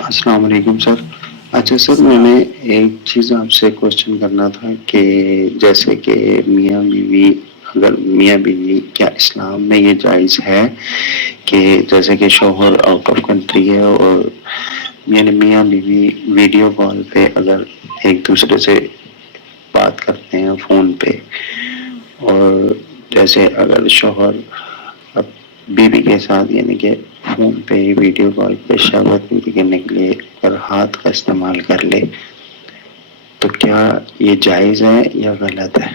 السلام علیکم سر. اچھا سر، میں نے السلام. ایک چیز آپ سے کوشچن کرنا تھا کہ جیسے کہ میاں بیوی، اگر میاں بیوی، کیا اسلام میں یہ جائز ہے کہ جیسے کہ شوہر آؤٹ آف کنٹری ہے اور یعنی میاں بیوی ویڈیو کال پہ اگر ایک دوسرے سے بات کرتے ہیں فون پہ، اور جیسے اگر شوہر اب بیوی کے ساتھ یعنی کہ فون پہ ویڈیو کال پہ شہوت پوری کرنے کے لیے اگر ہاتھ کا استعمال کر لے تو کیا یہ جائز ہے یا غلط ہے؟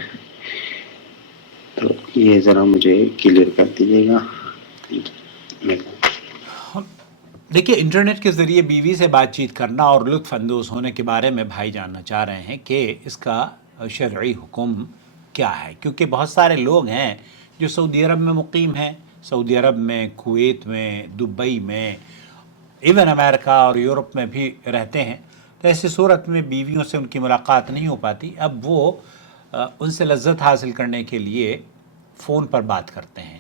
تو یہ ذرا مجھے کلیئر کر دیجیے گا. Thank you. دیکھیے، انٹرنیٹ کے ذریعے بیوی سے بات چیت کرنا اور لطف اندوز ہونے کے بارے میں بھائی جاننا چاہ رہے ہیں کہ اس کا شرعی حکم کیا ہے، کیونکہ بہت سارے لوگ ہیں جو سعودی عرب میں مقیم ہیں، سعودی عرب میں، کویت میں، دبئی میں، ایون امریکہ اور یورپ میں بھی رہتے ہیں. تو ایسی صورت میں بیویوں سے ان کی ملاقات نہیں ہو پاتی. اب وہ ان سے لذت حاصل کرنے کے لیے فون پر بات کرتے ہیں.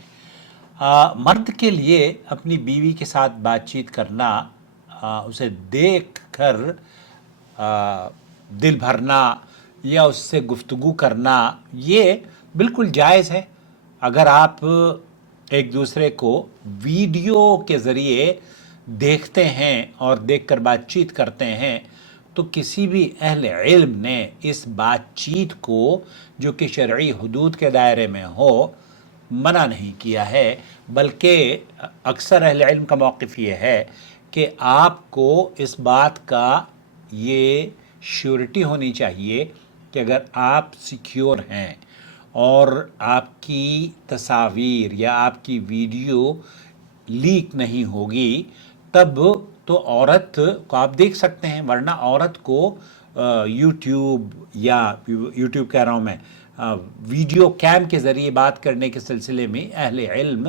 مرد کے لیے اپنی بیوی کے ساتھ بات چیت کرنا، اسے دیکھ کر دل بھرنا یا اس سے گفتگو کرنا، یہ بالکل جائز ہے. اگر آپ ایک دوسرے کو ویڈیو کے ذریعے دیکھتے ہیں اور دیکھ کر بات چیت کرتے ہیں تو کسی بھی اہل علم نے اس بات چیت کو، جو کہ شرعی حدود کے دائرے میں ہو، منع نہیں کیا ہے. بلکہ اکثر اہل علم کا موقف یہ ہے کہ آپ کو اس بات کا یہ شیورٹی ہونی چاہیے کہ اگر آپ سیکیور ہیں اور آپ کی تصاویر یا آپ کی ویڈیو لیک نہیں ہوگی، تب تو عورت کو آپ دیکھ سکتے ہیں. ورنہ عورت کو یوٹیوب یا یوٹیوب کہہ رہا ہوں میں، ویڈیو کیم کے ذریعے بات کرنے کے سلسلے میں اہل علم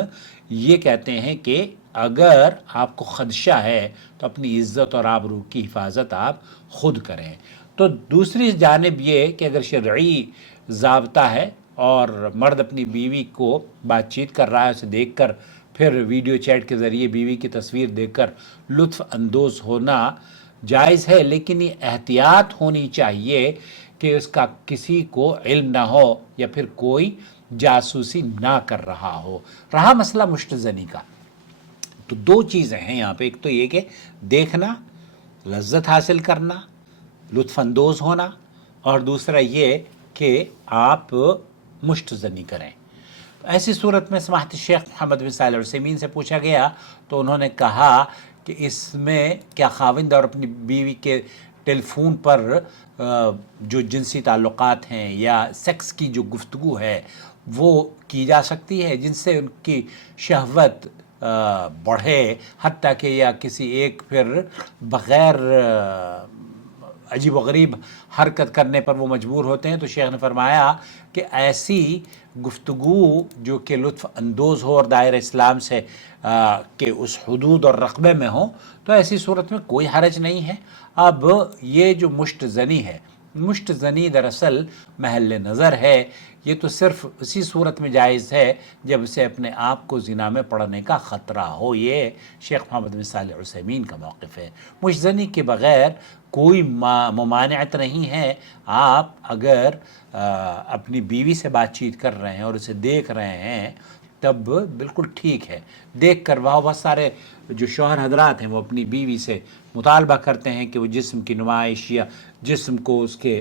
یہ کہتے ہیں کہ اگر آپ کو خدشہ ہے تو اپنی عزت اور آبرو کی حفاظت آپ خود کریں. تو دوسری جانب یہ کہ اگر شرعی ضابطہ ہے اور مرد اپنی بیوی کو بات چیت کر رہا ہے، اسے دیکھ کر پھر ویڈیو چیٹ کے ذریعے بیوی کی تصویر دیکھ کر لطف اندوز ہونا جائز ہے، لیکن یہ احتیاط ہونی چاہیے کہ اس کا کسی کو علم نہ ہو یا پھر کوئی جاسوسی نہ کر رہا ہو. رہا مسئلہ مشت زنی کا، تو دو چیزیں ہیں یہاں پہ. ایک تو یہ کہ دیکھنا، لذت حاصل کرنا، لطف اندوز ہونا، اور دوسرا یہ کہ آپ مشت زنی کریں. ایسی صورت میں سماحت شیخ محمد بن صالح العثیمین سے پوچھا گیا تو انہوں نے کہا کہ اس میں کیا خاوند اور اپنی بیوی کے ٹیلی فون پر جو جنسی تعلقات ہیں یا سیکس کی جو گفتگو ہے وہ کی جا سکتی ہے جن سے ان کی شہوت بڑھے، حتیٰ کہ یا کسی ایک پھر بغیر عجیب و غریب حرکت کرنے پر وہ مجبور ہوتے ہیں. تو شیخ نے فرمایا کہ ایسی گفتگو جو کہ لطف اندوز ہو اور دائر اسلام سے کہ اس حدود اور رقبے میں ہو، تو ایسی صورت میں کوئی حرج نہیں ہے. اب یہ جو مشت زنی ہے، مشت زنی دراصل محل نظر ہے. یہ تو صرف اسی صورت میں جائز ہے جب اسے اپنے آپ کو زنا میں پڑنے کا خطرہ ہو. یہ شیخ محمد بن صالح العثیمین کا موقف ہے. مشت زنی کے بغیر کوئی ممانعت نہیں ہے. آپ اگر اپنی بیوی سے بات چیت کر رہے ہیں اور اسے دیکھ رہے ہیں تب بالکل ٹھیک ہے. دیکھ کر بہت سارے جو شوہر حضرات ہیں وہ اپنی بیوی سے مطالبہ کرتے ہیں کہ وہ جسم کی نمائش یا جسم کو اس کے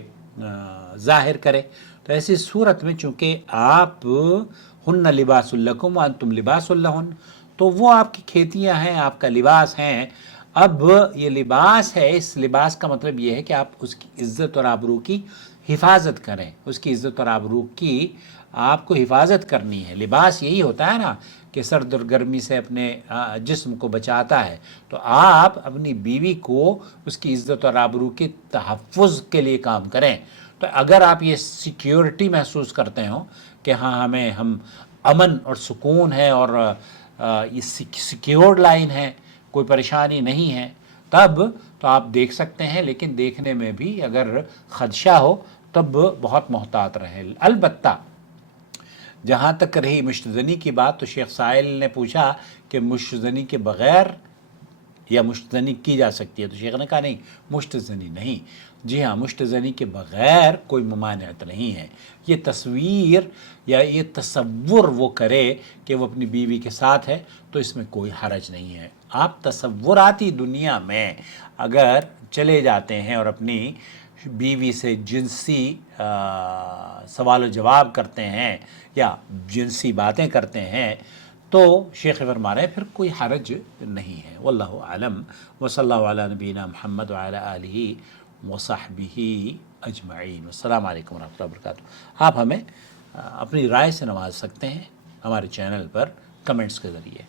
ظاہر کرے. تو ایسی صورت میں چونکہ آپ ہن لباس لکم وانتم لباس لہن، تو وہ آپ کی کھیتیاں ہیں، آپ کا لباس ہیں. اب یہ لباس ہے، اس لباس کا مطلب یہ ہے کہ آپ اس کی عزت اور آبرو کی حفاظت کریں. اس کی عزت اور آبرو کی آپ کو حفاظت کرنی ہے. لباس یہی ہوتا ہے نا کہ سرد اور گرمی سے اپنے جسم کو بچاتا ہے. تو آپ اپنی بیوی کو اس کی عزت اور آبرو کے تحفظ کے لیے کام کریں. تو اگر آپ یہ سیکیورٹی محسوس کرتے ہوں کہ ہاں ہم امن اور سکون ہے اور یہ سیکیورڈ لائن ہے، کوئی پریشانی نہیں ہے، تب تو آپ دیکھ سکتے ہیں. لیکن دیکھنے میں بھی اگر خدشہ ہو تب بہت محتاط رہیں. البتہ جہاں تک رہی مشت زنی کی بات، تو شیخ سائل نے پوچھا کہ مشت زنی کے بغیر یا مشت زنی کی جا سکتی ہے؟ تو شیخ نے کہا نہیں، مشت زنی نہیں. جی ہاں، مشت زنی کے بغیر کوئی ممانعت نہیں ہے. یہ تصویر یا یہ تصور وہ کرے کہ وہ اپنی بیوی کے ساتھ ہے تو اس میں کوئی حرج نہیں ہے. آپ تصوراتی دنیا میں اگر چلے جاتے ہیں اور اپنی بیوی سے جنسی سوال و جواب کرتے ہیں یا جنسی باتیں کرتے ہیں تو شیخ فرما رہے ہیں پھر کوئی حرج نہیں ہے. واللہ اعلم وصلی اللہ علی نبینا محمد وعلی آلہ وصحبہ اجمعین. السلام علیکم ورحمۃ اللہ وبرکاتہ. آپ ہمیں اپنی رائے سے نواز سکتے ہیں ہمارے چینل پر کمنٹس کے ذریعے.